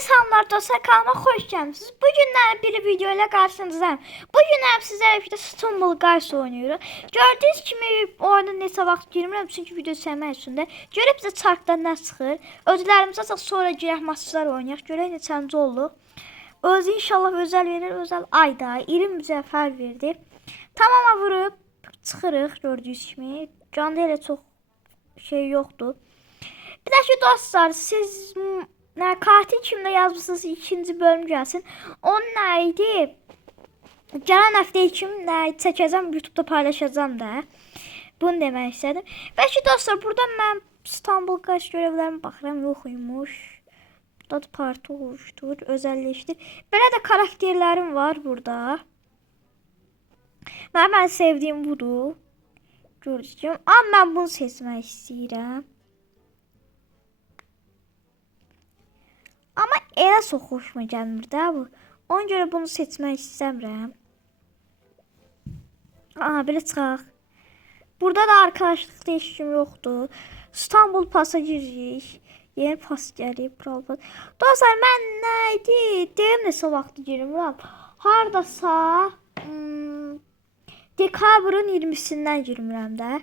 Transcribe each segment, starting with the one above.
Salamlar dostlar, kanalıma hoş geldiniz. Bugünler bir video ile karşınızdayım. Bugünler sizlerle birlikte Stumble Guys oynuyoruz. Gördüğünüz kimi orada neçə vaxt girmirəm çünki video çəkmək üstündə. Görüb bizə çarkdan nə çıxır. Ödüllərimiz açıq, sonra girək maçlar oynayaq. Görək neçənci oldu. Özü inşallah özel verir. Özel ayda 20 mücəffər verdi. Tamama vurub çıxırıq gördüyünüz kimi. Canda elə çox şey yoxdur. Bir də ki dostlar, siz katil kimdə yazmışsınız, ikinci bölüm gəlsin. Onun nəydi? Gələn həftə kim nə çəkəcəm, YouTube'da paylaşacağım da. Bunu demək istədim. Və ki dostlar, burada mən Stumble Guys görevlərimi baxıram, yoxuymuş. Burada da parti oluşdur, özəlləşdir. Belə də karakterlərim var burada. Mən sevdiyim budur. Görəcəm. Amma mən bunu seçmək istəyirəm. Ama elə çox xoşuma gəlmir də bu. Ona görə bunu seçmək istəmirəm. Aha, belə çıxaq. Burada da arkadaşlıqda heç kim yoxdur. İstanbul pasa giririk. Yeni pas gəlib, Brawl Pass. Dostlar, mən nəydi? Deyim neçə vaxtı girirəm. Hardasa dekabrın 20-sindən girmirəm də.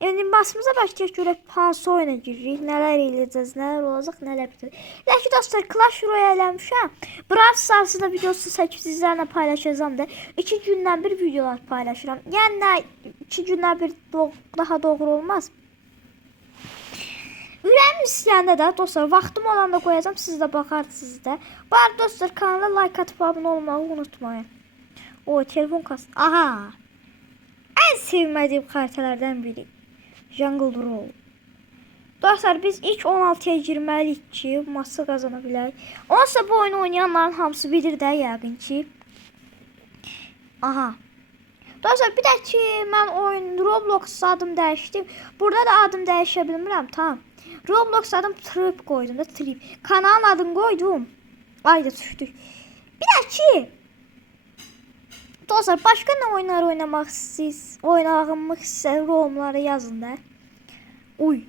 Yəni basımıza başlayaq, görək hansı oyuna giririk, nələr eləyəcəz, nələr olacaq, nələr bitəcək. Lakin dostlar, Clash Royale eləmişəm. Brawl Stars'ı da videosu çəkib sizlərlə paylaşacağım da. 2 gündən bir videolar paylaşıram. Yəni 2 gündən bir daha doğru olmaz. Ürəyim istəyəndə də dostlar, vaxtım olanda qoyacağım, siz də baxarsınız da. Bu arada dostlar, kanala like atıb abunə olmağı unutmayın. O telefon kası. Aha. En sevmədiyim xəritələrdən biri. Jungle Brawl. Dostlar, biz ilk 16'ya girməliyik ki, maçı qazana bilək. Onsa bu oyunu oynayanların hamısı bilir də yəqin ki. Aha. Dostlar, bir də ki, mən Roblox adım dəyişdim. Burada da adım dəyişə bilmirəm, tamam. Roblox adım Trip qoydum da, Trip. Kanalın adını qoydum. Ayda düşdük. Bir də ki, dostlar, başqa nə oyunlar oynamaq istəyirsiniz? Oynamaq istəyirsiniz, yorumlara yazın da. Uy.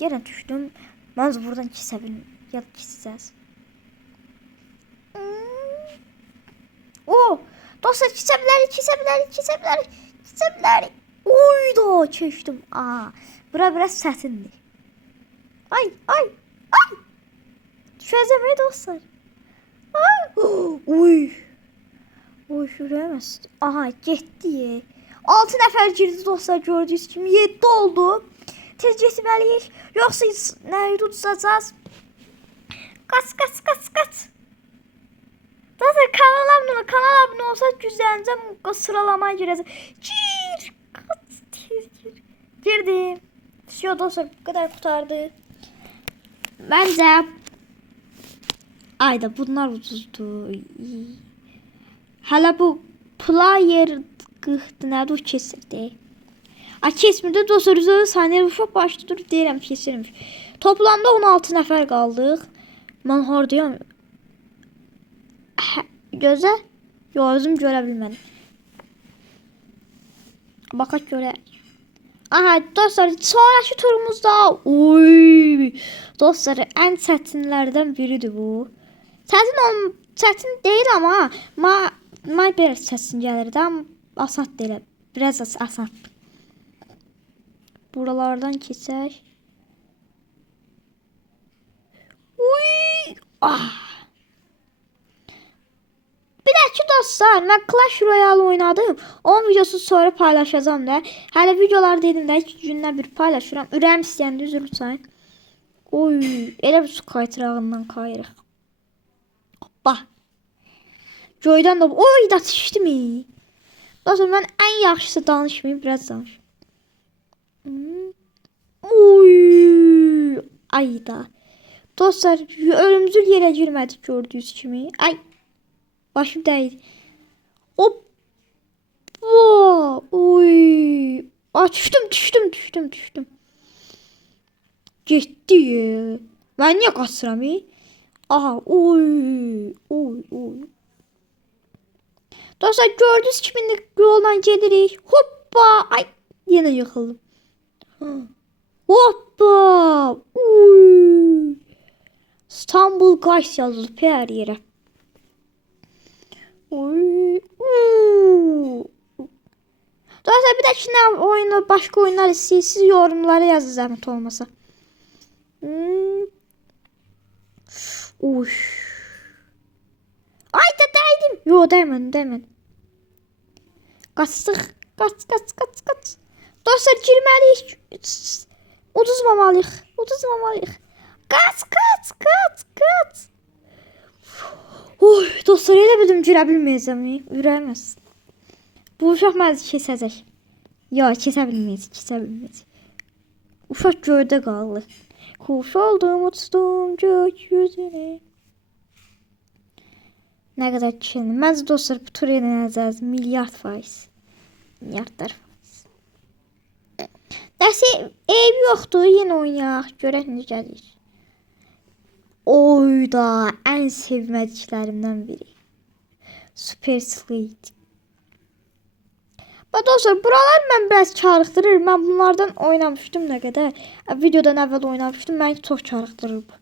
Yenə düşdüm. Mən buradan kesə bilmirəm. Ya da kesəcəz. Dostlar, kesə bilərik. Uy da keçdim. Bura biraz çətindir. Ay. Düşəcəm dostlar. Uy, şuraya. Aha, getdi. 6 nəfər girdi dostlar, gördüyünüz kimi 7 oldu. Tez getməliyik. Yoxsa nəyi tutacağız? Qaç. Dostlar, kanal abunə olsa güzəncəm sıralamaya girəcəm. Gir. Girdim. Все dostlar, bu kadar kurtardı. Bence ayda bunlar ucuzdu. Hala bu player qıxdı, nədir o kesirdi. Kesmirdi dostlar, üzərə saniyə uşaq başda dur deyirəm, kesirmiş. Toplamda 16 nəfər qaldıq. Mən hardayam? Gözə? Yox, özüm görə bilmədim. Baxaq görək. Aha dostlar, sonraki turumuzda dostlar, ən çətinlərdən biridir bu. Çətin deyil amma may biraz çətin gəlirdi, amma asat deyil. Biraz asat. Buralardan keçək. Bir də ki dostlar, mən Clash Royale oynadım. Onun videosunu sonra paylaşacağım da. Hələ videolar dedim də 2 gündən bir paylaşıram. Ürəyim istəyəndə üzr lütfen. Elə bir su kaytırağından kayırıq. Hoppa. Göydən də da düşdü mi? Dostlar, mən ən yaxşısı danışmayayım, biraz danış. Ayda. Dostlar, ölümcül yerə girmədik gördüyünüz kimi. Ay. Başım dəydi. Düşdüm. Getdi. Mən niyə qaçıram? Aha, Dostlar, gördüyünüz kimi yolla gedirik. Hoppa. Ay, yenə yıxıldım. Hoppa. İstanbul Guys yazılıb hər yerə. Dostlar bir dəkine oyunu, başka oyunlar istəyirsiniz yorumlara yazın zəhmət olmasa. Uş. Ay da dəydim. Yo dəymədim. Qaçdıq. Qaç. Dostlar girməliyik. Uduzmamalıyıq. Qaç. Oy, dostlar elə bildim girə bilməyəcəm. Ürəyim əssin. Bu uşaq məzi kesəcək. Ya kesə bilməyəcək. Uşaq göydə qaldı. Kuş oldum, uçdum gökyüzüne. Nə qədər kişinin. Məncə dostlar bu tur edəcəyiz. Milyardlar faiz. Dəsə ev yoxdur. Yenə oynayaq. Görək necədir. Oyda ən sevmədiklərimdən biri. Super Slate. Dostlar buralar mən biraz çağrıqdırır. Mən bunlardan oynamışdım nə qədər. Videodan əvvəl oynamışdım. Məni çox çağrıqdırır bu.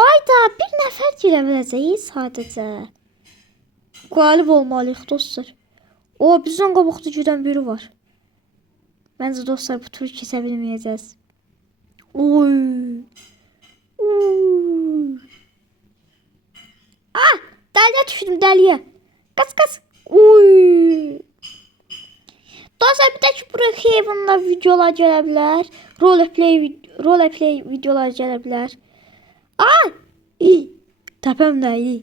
Ayda bir nəfər girə biləcəyik sadəcə. Qalib olmalıyıq dostlar. O bizdən qabaqda gedən biri var. Məncə dostlar bu turu kesə bilməyəcəyiz. Dəliyə düşdüm dəliyə. Qaç. Dostlar bir də ki buraya Heaven'da videolar gələ bilər. Roleplay videolar gələ bilər. Təpəm dəydi.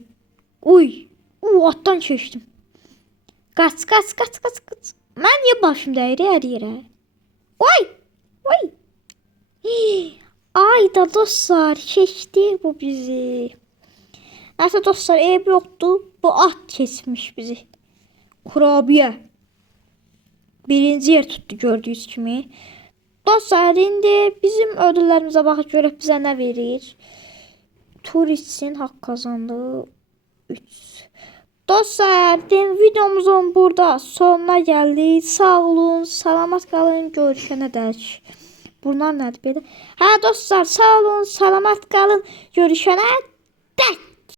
Atdan keçdim. Qaç. Mən niyə başım dəyir hər yerə? Ayda dostlar keçdi bu bizi. Nəsə dostlar ev yoxdur. Bu at kesmiş bizi. Kurabiye. Birinci yer tuttu gördüğünüz kimi. Dostlar indi bizim ödüllərimizə baxıb görək bizə nə verir. Turistsin haqq kazandı. 3. Dostlar videomuzun burada sonuna geldik. Sağ olun, salamat qalın, görüşənə dək. Bunlar nədir belə? Dostlar sağ olun, salamat qalın, görüşənə dək.